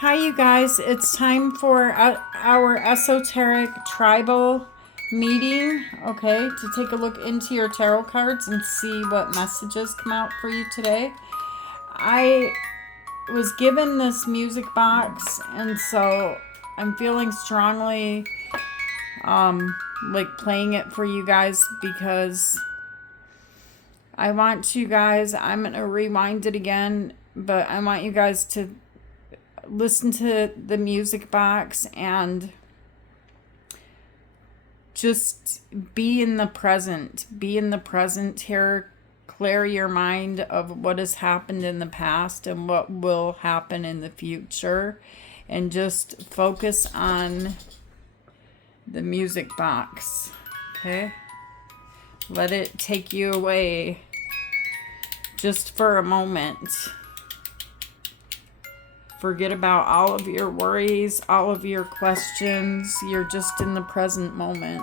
Hi, you guys. It's time for our esoteric tribal meeting, okay, to take a look into your tarot cards and see what messages come out for you today. I was given this music box, and so I'm feeling strongly like playing it for you guys because I want you guys, I'm going to rewind it again, but I want you guys to listen to the music box and just be in the present. Be in the present here. Clear your mind of what has happened in the past and what will happen in the future. And just focus on the music box. Okay? Let it take you away just for a moment. Forget about all of your worries, all of your questions. You're just in the present moment.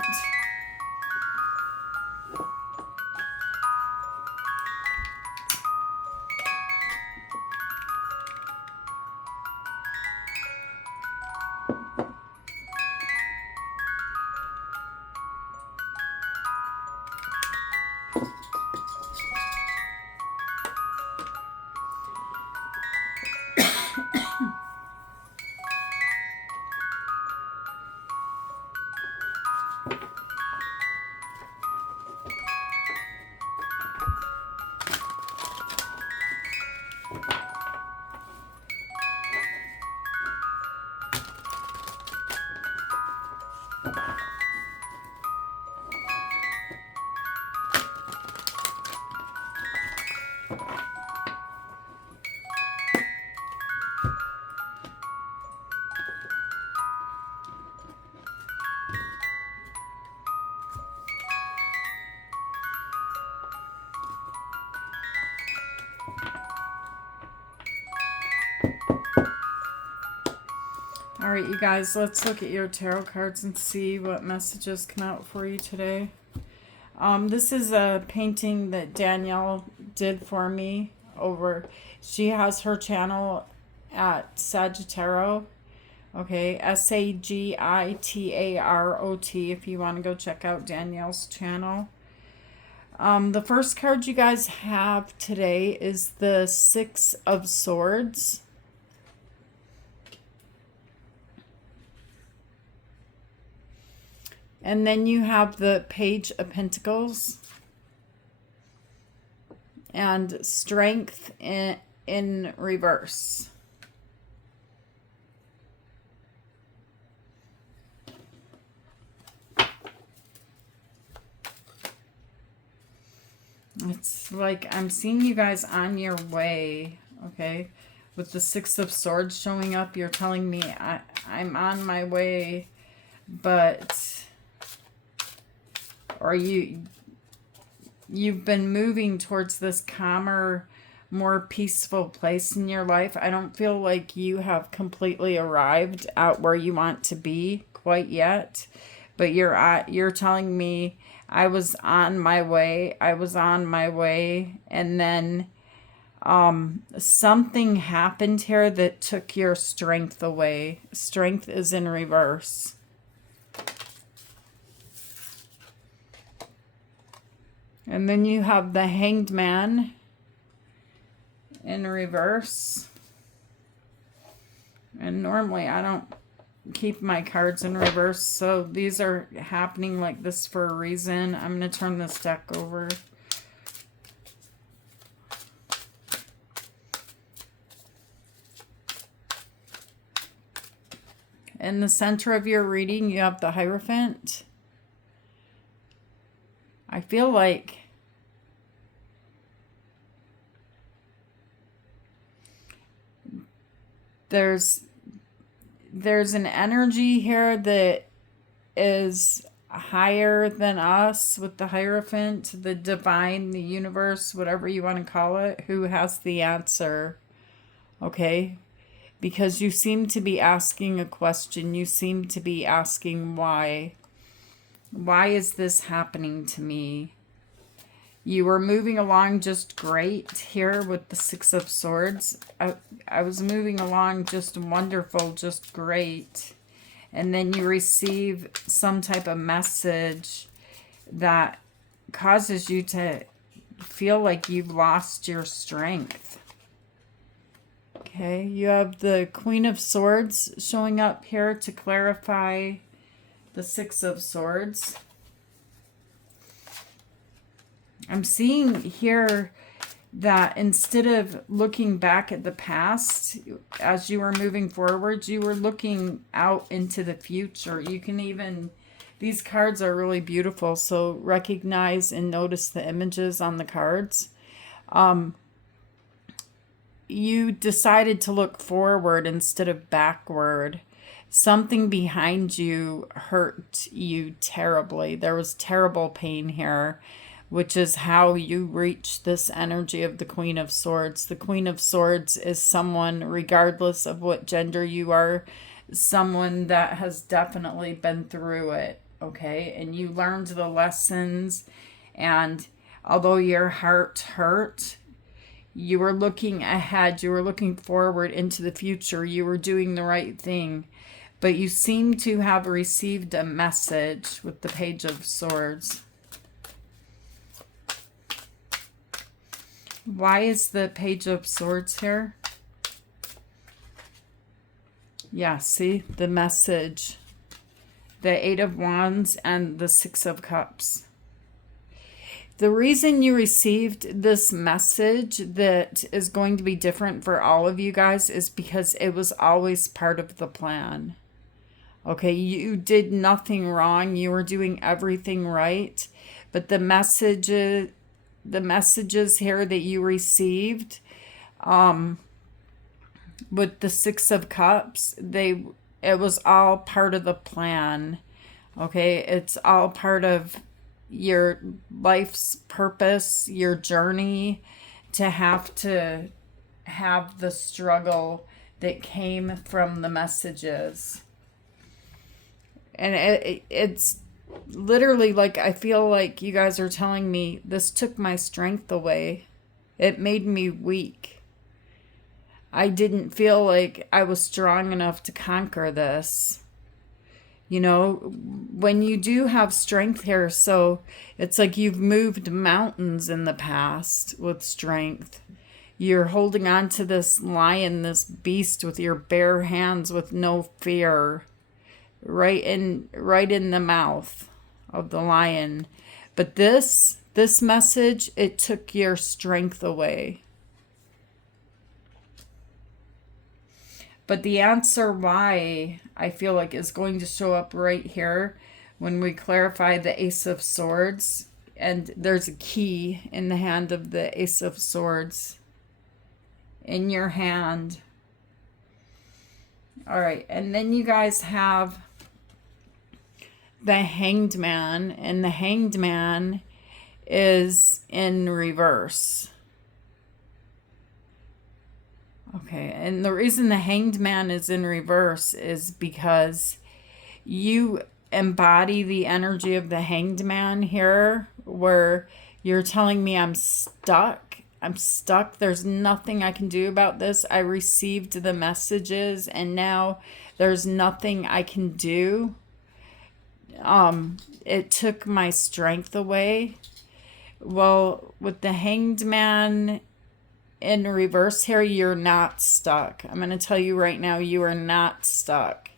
All right, you guys, let's look at your tarot cards and see what messages come out for you today. This is a painting that Danielle did for me over. She has her channel at Sagittaro. Okay, Sagitarot, if you want to go check out Danielle's channel. The first card you guys have today is the Six of Swords. And then you have the Page of Pentacles and Strength in reverse. It's like I'm seeing you guys on your way, okay? With the Six of Swords showing up, you're telling me I'm on my way, but... or you've been moving towards this calmer, more peaceful place in your life. I don't feel like you have completely arrived out where you want to be quite yet, but you're telling me I was on my way, and then something happened here that took your strength away. Strength is in reverse. And then you have the Hanged Man in reverse. And normally I don't keep my cards in reverse, so these are happening like this for a reason. I'm going to turn this deck over. In the center of your reading, you have the Hierophant. I feel like there's an energy here that is higher than us with the Hierophant, the divine, the universe, whatever you want to call it, who has the answer, okay? Because you seem to be asking a question. You seem to be asking why. Why is this happening to me? You were moving along just great here with the Six of Swords. I was moving along just wonderful, just great. And then you receive some type of message that causes you to feel like you've lost your strength. Okay, you have the Queen of Swords showing up here to clarify the Six of Swords. I'm seeing here that instead of looking back at the past as you were moving forward, you were looking out into the future. You can even, these cards are really beautiful, so recognize and notice the images on the cards. You decided to look forward instead of backward. Something behind you hurt you terribly. There was terrible pain here, which is how you reach this energy of the Queen of Swords. The Queen of Swords is someone, regardless of what gender you are, someone that has definitely been through it, okay? And you learned the lessons, and although your heart hurt, you were looking ahead, you were looking forward into the future, you were doing the right thing. But you seem to have received a message with the Page of Swords. Why is the Page of Swords here? Yeah, see? The message. The Eight of Wands and the Six of Cups. The reason you received this message that is going to be different for all of you guys is because it was always part of the plan. Okay, you did nothing wrong. You were doing everything right. But the messages here that you received with the Six of Cups, it was all part of the plan. Okay, it's all part of your life's purpose, your journey, to have the struggle that came from the messages. And it's literally like, I feel like you guys are telling me this took my strength away. It made me weak. I didn't feel like I was strong enough to conquer this. You know, when you do have strength here, so it's like you've moved mountains in the past with strength. You're holding on to this lion, this beast with your bare hands with no fear. Right in the mouth of the lion. But this message, it took your strength away. But the answer why, I feel like, is going to show up right here when we clarify the Ace of Swords. And there's a key in the hand of the Ace of Swords. In your hand. All right, and then you guys have the Hanged Man, and the Hanged Man is in reverse. Okay, and the reason the Hanged Man is in reverse is because you embody the energy of the Hanged Man here, where you're telling me I'm stuck. There's nothing I can do about this. I received the messages, and now there's nothing I can do. It took my strength away. Well, with the Hanged Man in reverse here, you're not stuck. I'm going to tell you right now, you are not stuck.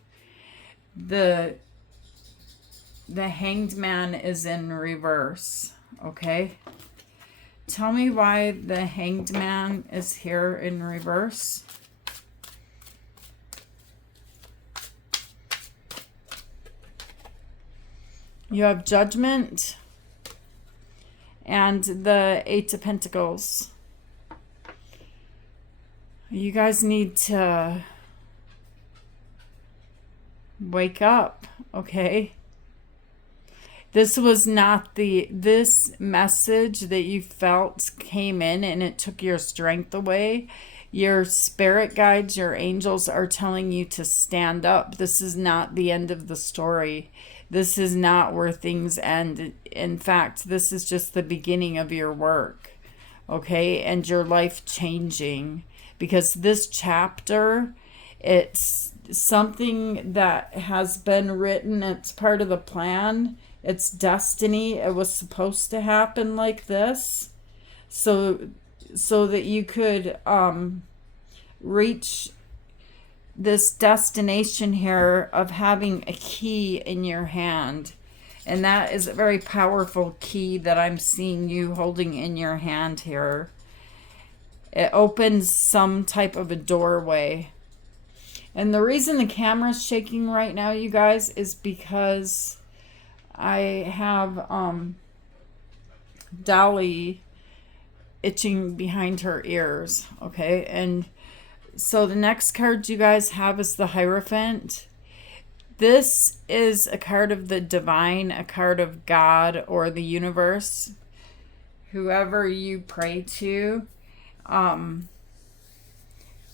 The Hanged Man is in reverse, okay? Tell me why the Hanged Man is here in reverse. You have Judgment and the Eight of Pentacles. You guys need to wake up, okay? This was not this message that you felt came in and it took your strength away. Your spirit guides, your angels are telling you to stand up. This is not the end of the story. This is not where things end. In fact, this is just the beginning of your work, okay? And your life changing. Because this chapter, it's something that has been written. It's part of the plan. It's destiny. It was supposed to happen like this. So that you could reach this destination here of having a key in your hand. And that is a very powerful key that I'm seeing you holding in your hand here. It opens some type of a doorway. And the reason the camera's shaking right now, you guys, is because I have Dolly itching behind her ears, okay? And so the next card you guys have is the Hierophant. This is a card of the divine, a card of God or the universe, whoever you pray to.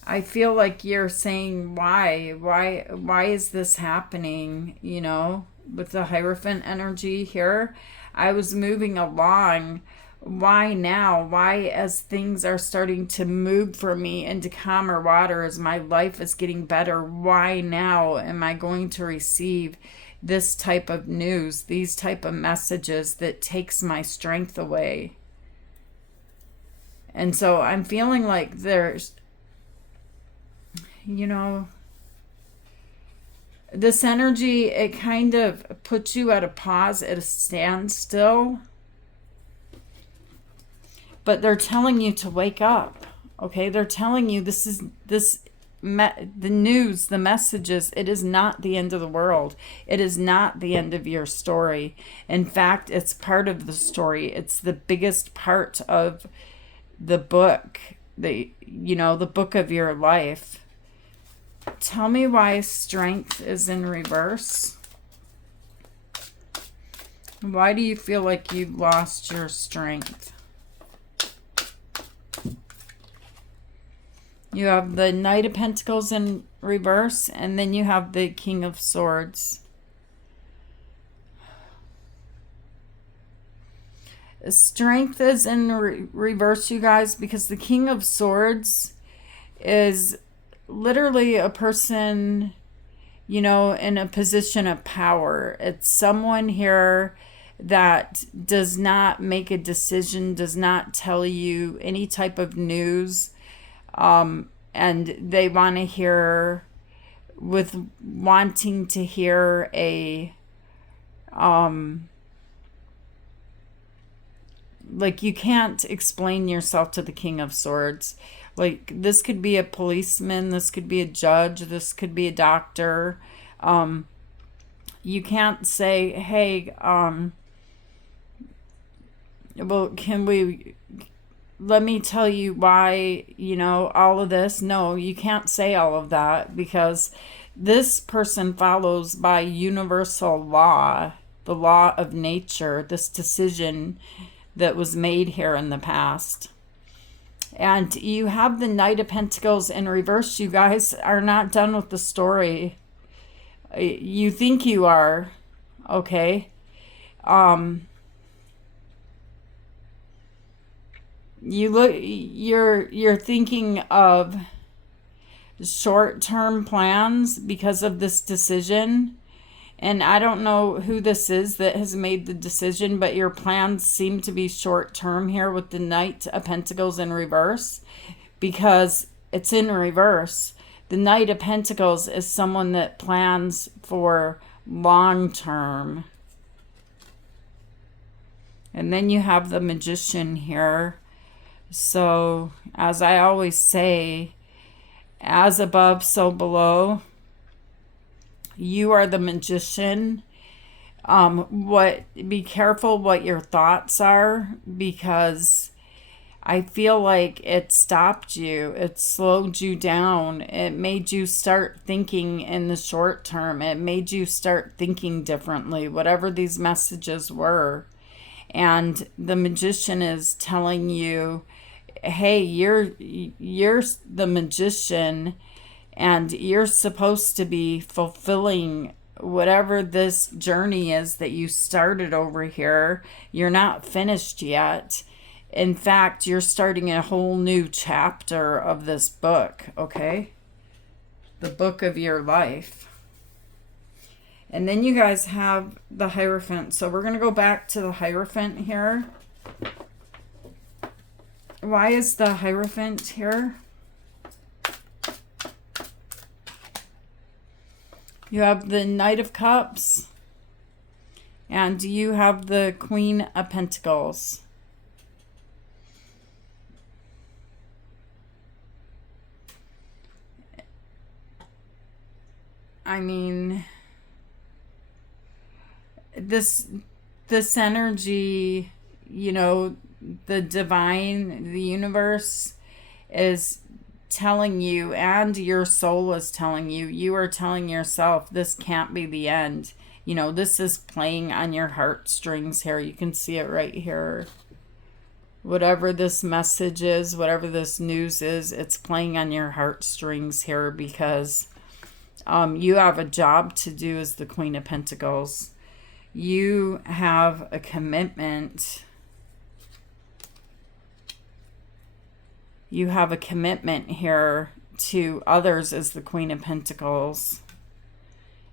I feel like you're saying, why is this happening? You know, with the Hierophant energy here, I was moving along. Why now? Why, as things are starting to move for me into calmer water, as my life is getting better, why now am I going to receive this type of news, these type of messages that takes my strength away? And so I'm feeling like there's, you know, this energy, it kind of puts you at a pause, at a standstill. But they're telling you to wake up, okay? They're telling you the news, the messages, it is not the end of the world. It is not the end of your story. In fact, it's part of the story. It's the biggest part of the book, the book of your life. Tell me why strength is in reverse. Why do you feel like you've lost your strength? You have the Knight of Pentacles in reverse, and then you have the King of Swords. Strength is in reverse, you guys, because the King of Swords is literally a person, you know, in a position of power. It's someone here that does not make a decision, does not tell you any type of news. And they want to hear, with wanting to hear a, like, you can't explain yourself to the King of Swords. Like, this could be a policeman, this could be a judge, this could be a doctor. You can't say, hey, well, let me tell you why, you know, all of this. No, you can't say all of that, because this person follows by universal law, the law of nature, this decision that was made here in the past. And you have the Knight of Pentacles in reverse. You guys are not done with the story. You think you are, okay? You're thinking of short-term plans because of this decision. And I don't know who this is that has made the decision, but your plans seem to be short-term here with the Knight of Pentacles in reverse, because it's in reverse. The Knight of Pentacles is someone that plans for long-term. And then you have the Magician here. So, as I always say, as above, so below. You are the magician. Be careful what your thoughts are, because I feel like it stopped you. It slowed you down. It made you start thinking in the short term. It made you start thinking differently, whatever these messages were. And the Magician is telling you, hey, you're the magician, and you're supposed to be fulfilling whatever this journey is that you started over here, you're not finished yet. In fact, you're starting a whole new chapter of this book, okay? The book of your life. And then you guys have the Hierophant. So we're going to go back to the Hierophant here. Why is the Hierophant here? You have the Knight of Cups. And you have the Queen of Pentacles. I mean, this energy, you know, the divine, the universe is telling you, and your soul is telling you, you are telling yourself this can't be the end. You know, this is playing on your heartstrings here. You can see it right here. Whatever this message is, whatever this news is, it's playing on your heartstrings here because you have a job to do as the Queen of Pentacles. You have a commitment. You have a commitment here to others as the Queen of Pentacles.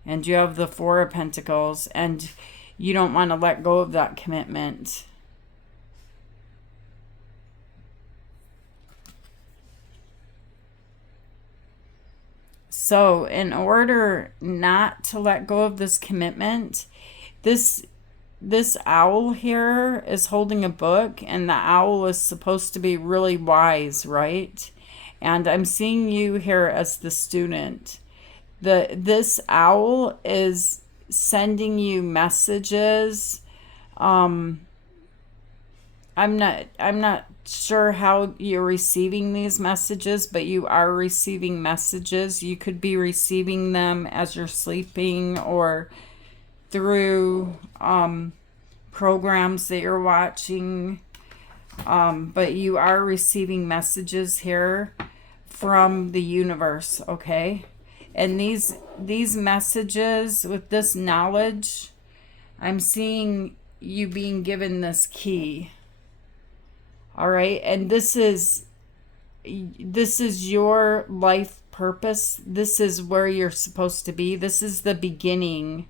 And you have the Four of Pentacles. And you don't want to let go of that commitment. So in order not to let go of this commitment, this owl here is holding a book, and the owl is supposed to be really wise, right? And I'm seeing you here as the student. This owl is sending you messages. I'm not sure how you're receiving these messages, but you are receiving messages. You could be receiving them as you're sleeping or through programs that you're watching. But you are receiving messages here from the universe, okay? And these messages with this knowledge, I'm seeing you being given this key. All right, and this is your life purpose. This is where you're supposed to be. This is the beginning.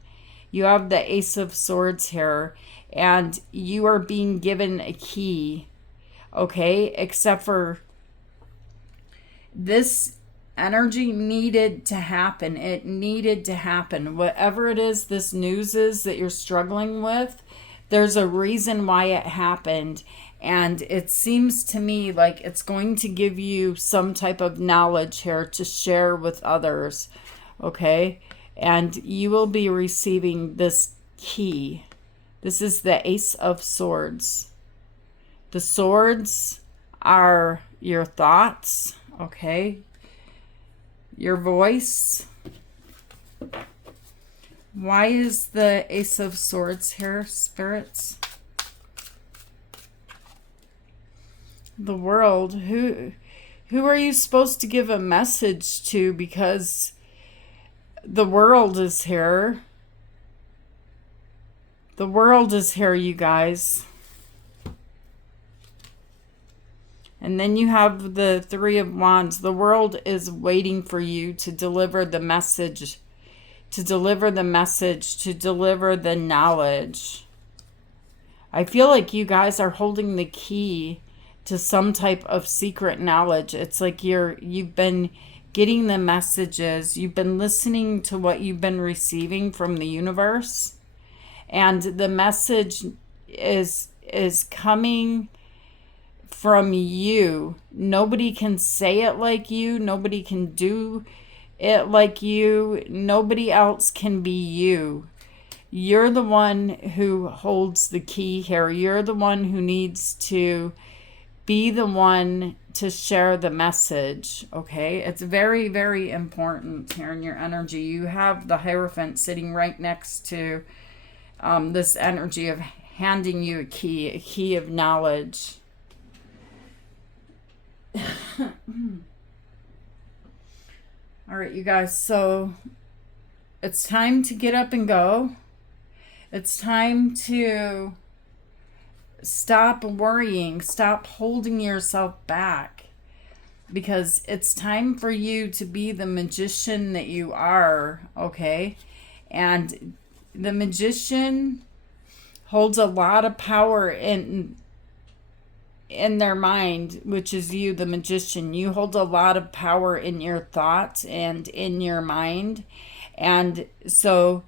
You have the Ace of Swords here, and you are being given a key, okay? Except for this energy needed to happen. It needed to happen. Whatever it is this news is that you're struggling with, there's a reason why it happened. And it seems to me like it's going to give you some type of knowledge here to share with others, okay? And you will be receiving this key. This is the Ace of Swords. The swords are your thoughts, okay? Your voice. Why is the Ace of Swords here, spirits? The world. Who are you supposed to give a message to? Because the world is here. The world is here, you guys. And then you have the Three of Wands. The world is waiting for you to deliver the message, to deliver the message, to deliver the knowledge. I feel like you guys are holding the key to some type of secret knowledge. It's like you've been getting the messages, you've been listening to what you've been receiving from the universe, and the message is coming from you. Nobody can say it like you. Nobody can do it like you. Nobody else can be you. You're the one who holds the key here. You're the one who needs to be the one to share the message, okay? It's very, very important here in your energy. You have the Hierophant sitting right next to this energy of handing you a key of knowledge. All right, you guys, so it's time to get up and go. It's time to stop worrying, stop holding yourself back, because it's time for you to be the magician that you are, okay? And the magician holds a lot of power in their mind, which is you, the magician. You hold a lot of power in your thoughts and in your mind. And so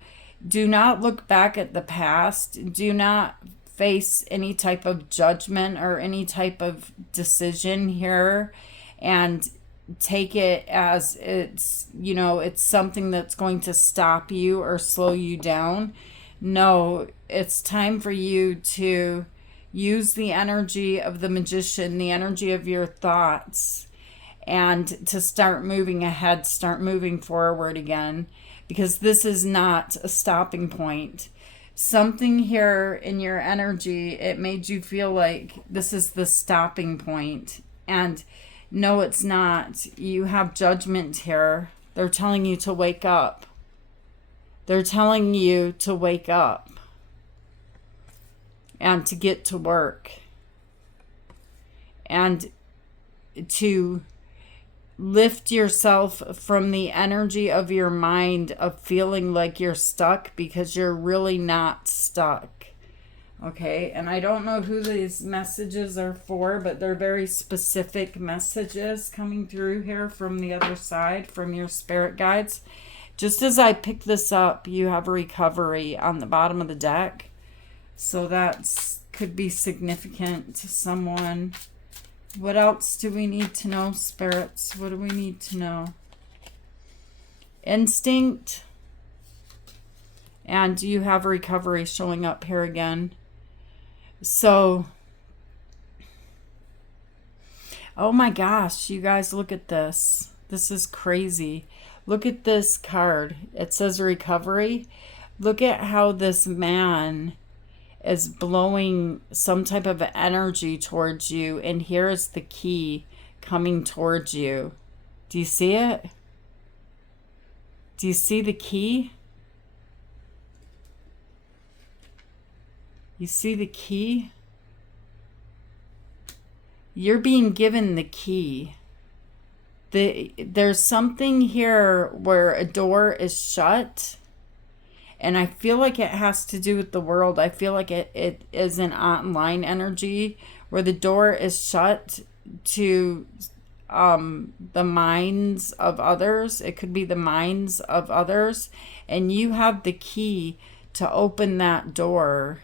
do not look back at the past. Do not face any type of judgment or any type of decision here and take it as it's, it's something that's going to stop you or slow you down. No, it's time for you to use the energy of the magician, the energy of your thoughts, and to start moving ahead, start moving forward again, because this is not a stopping point. Something here in your energy, it made you feel like this is the stopping point. And no, it's not. You have judgment here. They're telling you to wake up. They're telling you to wake up and to get to work and to lift yourself from the energy of your mind of feeling like you're stuck, because you're really not stuck. Okay, and I don't know who these messages are for, but they're very specific messages coming through here from the other side, from your spirit guides. Just as I pick this up, you have recovery on the bottom of the deck. So that could be significant to someone. What else do we need to know, spirits? What do we need to know? Instinct. And you have recovery showing up here again. So, oh my gosh, you guys, look at this. This is crazy. Look at this card. It says recovery. Look at how this man is blowing some type of energy towards you, and here is the key coming towards you. Do you see it? Do you see the key? You see the key? You're being given the key. There's something here where a door is shut, and I feel like it has to do with the world. I feel like it is an online energy where the door is shut to the minds of others. It could be the minds of others, and you have the key to open that door.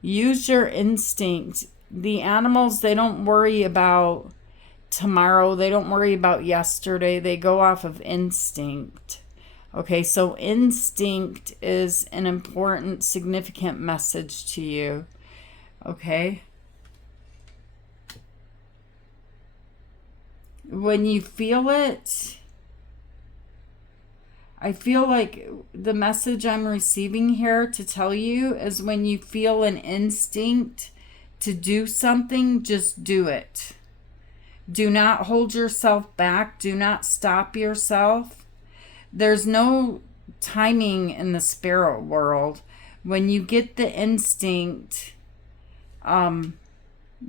Use your instinct. The animals, they don't worry about tomorrow. They don't worry about yesterday. They go off of instinct. Okay, so instinct is an important, significant message to you. Okay? When you feel it, I feel like the message I'm receiving here to tell you is when you feel an instinct to do something, just do it. Do not hold yourself back. Do not stop yourself. There's no timing in the spirit world. When you get the instinct,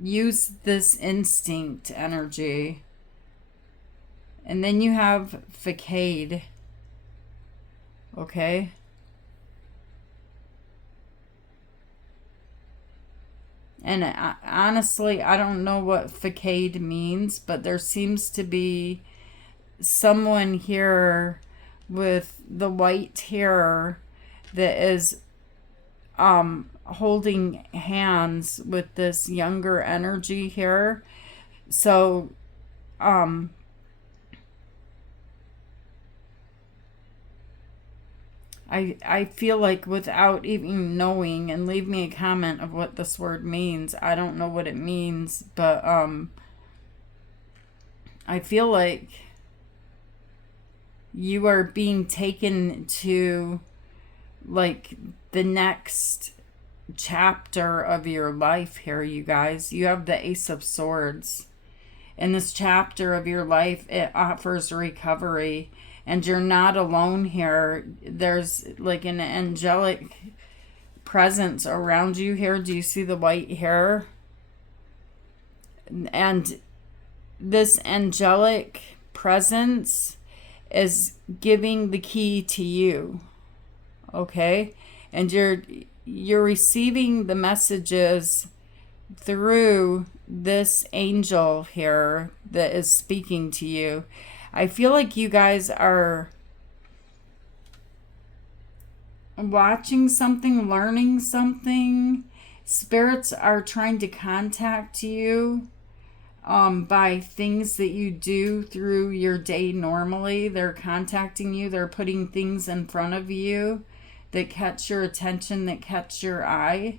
use this instinct energy. And then you have facade. Okay? And honestly, I don't know what facade means, but there seems to be someone here with the white hair that is holding hands with this younger energy here. So I feel like without even knowing, and leave me a comment of what this word means. I don't know what it means, but I feel like you are being taken to like the next chapter of your life here, you guys. You have the Ace of Swords. In this chapter of your life, it offers recovery. and you're not alone here. There's like an angelic presence around you here. Do you see the white hair? And this angelic presence is giving the key to you. Okay? And you're receiving the messages through this angel here that is speaking to you. I feel like you guys are watching something, learning something. Spirits are trying to contact you by things that you do through your day normally. They're contacting you. They're putting things in front of you that catch your attention, that catch your eye.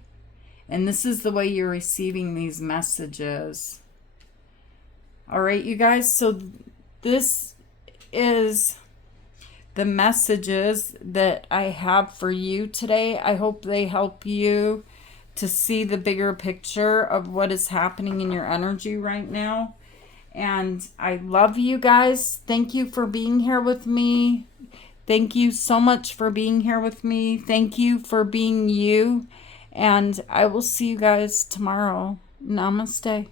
And this is the way you're receiving these messages. All right, you guys. So this is the messages that I have for you today. I hope they help you to see the bigger picture of what is happening in your energy right now. And I love you guys. Thank you for being here with me. Thank you so much for being here with me. Thank you for being you. And I will see you guys tomorrow. Namaste.